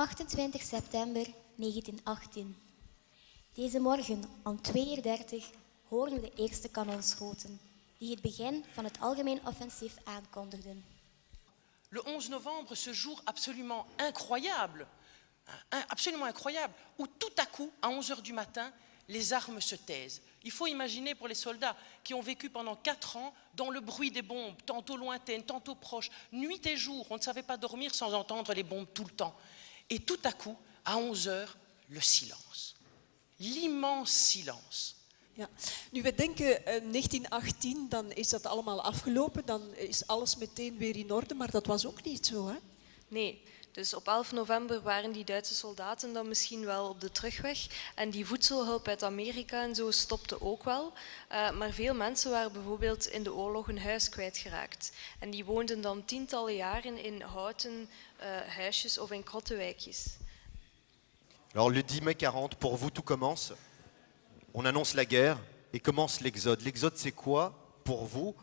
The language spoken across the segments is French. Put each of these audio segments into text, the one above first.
28 september 1918. Deze morgen om 2:30 hoorden we de eerste kanonschoten die het begin van het algemeen offensief aankondigden. Le 11 novembre, ce jour absolument incroyable, où tout à coup, à 11 heures du matin, les armes se taisent. Il faut imaginer pour les soldats qui ont vécu pendant 4 ans dans le bruit des bombes, tantôt lointaines, tantôt proches, nuit et jour, on ne savait pas dormir sans entendre les bombes tout le temps. Et tout à coup, à 11 heures, le silence. L'immense silence. Ja. Nu, we denken 1918, dan is dat allemaal afgelopen, dan is alles meteen weer in orde, maar dat was ook niet zo, hè? Nee, dus op 11 november waren die Duitse soldaten dan misschien wel op de terugweg en die voedselhulp uit Amerika en zo stopte ook wel. Maar veel mensen waren bijvoorbeeld in de oorlog hun huis kwijtgeraakt. En die woonden dan tientallen jaren in houten huisjes of in krottenwijkjes. Alors le 10 mai 40, pour vous tout commence. On annonce la guerre et commence l'exode. L'exode c'est quoi pour vous,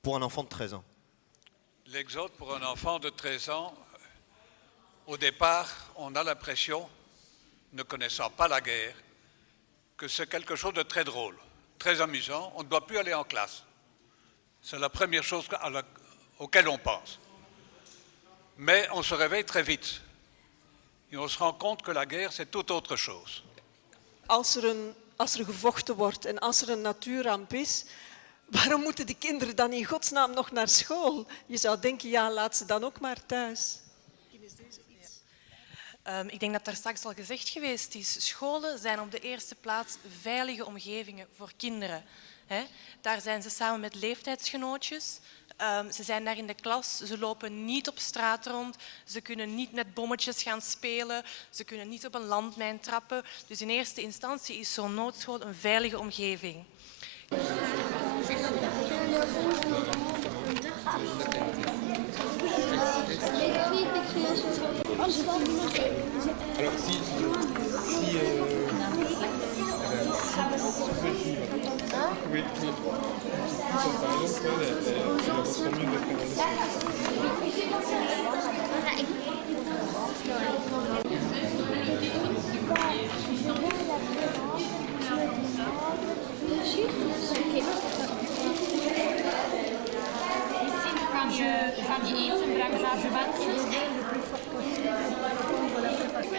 pour un enfant de 13 ans? L'exode pour un enfant de 13 ans, au départ, on a l'impression, ne connaissant pas la guerre, que c'est quelque chose de très drôle, très amusant. On ne doit plus aller en classe. C'est la première chose auquel on pense. Mais on se réveille très vite. Et on se rend compte que la guerre, c'est tout autre chose. Als er gevochten wordt en als er een natuurramp is, waarom moeten de kinderen dan in godsnaam nog naar school? Je zou denken, ja, laat ze dan ook maar thuis. Ik denk dat daar straks al gezegd geweest is. Scholen zijn op de eerste plaats veilige omgevingen voor kinderen. Daar zijn ze samen met leeftijdsgenootjes. Ze zijn daar in de klas, ze lopen niet op straat rond, ze kunnen niet met bommetjes gaan spelen, ze kunnen niet op een landmijn trappen. Dus in eerste instantie is zo'n noodschool een veilige omgeving. Gaan die eten brengen naar je wensen?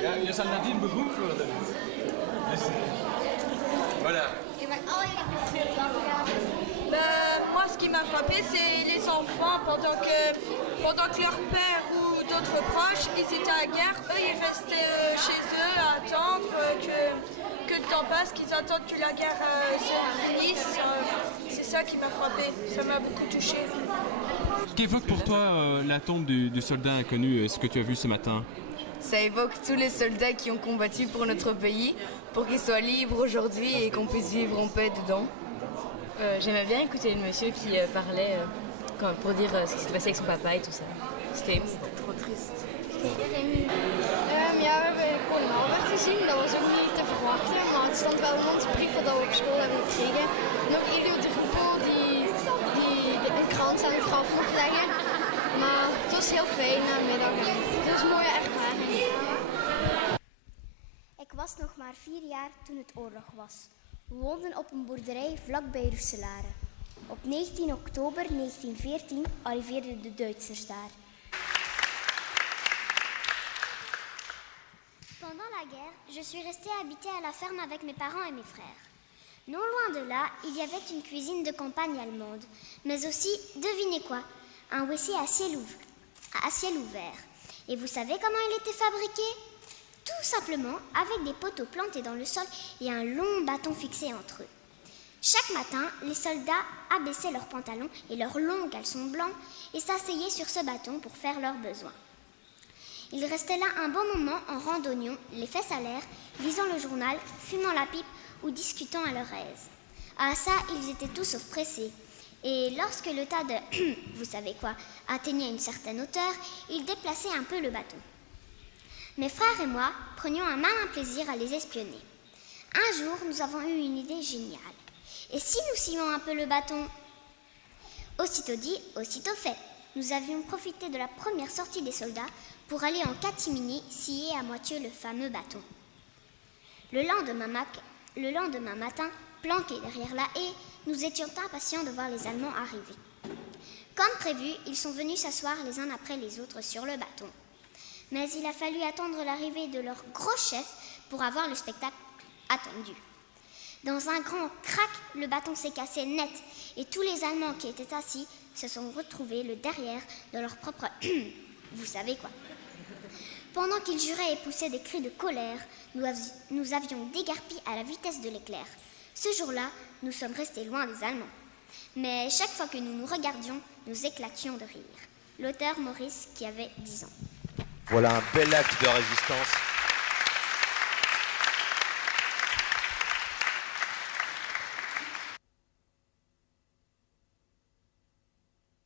Ja, je zal nadien beroemd worden. Dus, voilà. Moi, ce qui m'a frappé, c'est les enfants, pendant que leur père ou d'autres proches, ils étaient à la guerre, eux, ils restaient chez eux à attendre que le temps passe, qu'ils attendent que la guerre se finisse. C'est ça qui m'a frappé, ça m'a beaucoup touchée. Qu'évoque pour toi la tombe du soldat inconnu, ce que tu as vu ce matin? Ça évoque tous les soldats qui ont combattu pour notre pays, pour qu'ils soient libres aujourd'hui et qu'on puisse vivre en paix dedans. J'aimais bien écouter le monsieur qui parlait pour dire ce qui s'est passé avec son papa et tout ça. C'était trop triste. Ja, we hebben Colin Albert gezien. Dat was ook niet te verwachten, maar het stond wel in onze brieven dat we op school hebben gekregen. En ook Elio de Ruppel die een krans aan het graf mocht leggen. Maar het was heel fijn namiddag. Het was een mooie ervaring. Ik was nog maar 4 jaar toen het oorlog was. We woonden op een boerderij vlakbij Roeselare. Op 19 oktober 1914 arriveerden de Duitsers daar. Pendant la guerre, je suis restée habiter à la ferme avec mes parents et mes frères. Non loin de là, il y avait une cuisine de campagne allemande, mais aussi, devinez quoi, un WC à ciel ouvert. Et vous savez comment il était fabriqué? Tout simplement avec des poteaux plantés dans le sol et un long bâton fixé entre eux. Chaque matin, les soldats abaissaient leurs pantalons et leurs longs caleçons blancs et s'asseyaient sur ce bâton pour faire leurs besoins. Ils restaient là un bon moment en randonnion, les fesses à l'air, lisant le journal, fumant la pipe ou discutant à leur aise. À ça, ils étaient tous sauf pressés. Et lorsque le tas de vous savez quoi atteignait une certaine hauteur, ils déplaçaient un peu le bâton. Mes frères et moi prenions un malin plaisir à les espionner. Un jour, nous avons eu une idée géniale. Et si nous scions un peu le bâton? Aussitôt dit, aussitôt fait. nous avions profité de la première sortie des soldats pour aller en catimini scier à moitié le fameux bâton. Le lendemain matin, planqués derrière la haie, nous étions impatients de voir les Allemands arriver. Comme prévu, ils sont venus s'asseoir les uns après les autres sur le bâton. Mais il a fallu attendre l'arrivée de leur gros chef pour avoir le spectacle attendu. Dans un grand crac, le bâton s'est cassé net et tous les Allemands qui étaient assis se sont retrouvés le derrière de leur propre... vous savez quoi. Pendant qu'ils juraient et poussaient des cris de colère, nous avions déguerpi à la vitesse de l'éclair. Ce jour-là, nous sommes restés loin des Allemands. Mais chaque fois que nous nous regardions, nous éclations de rire. L'auteur Maurice qui avait 10 ans. Voilà un bel acte de résistance.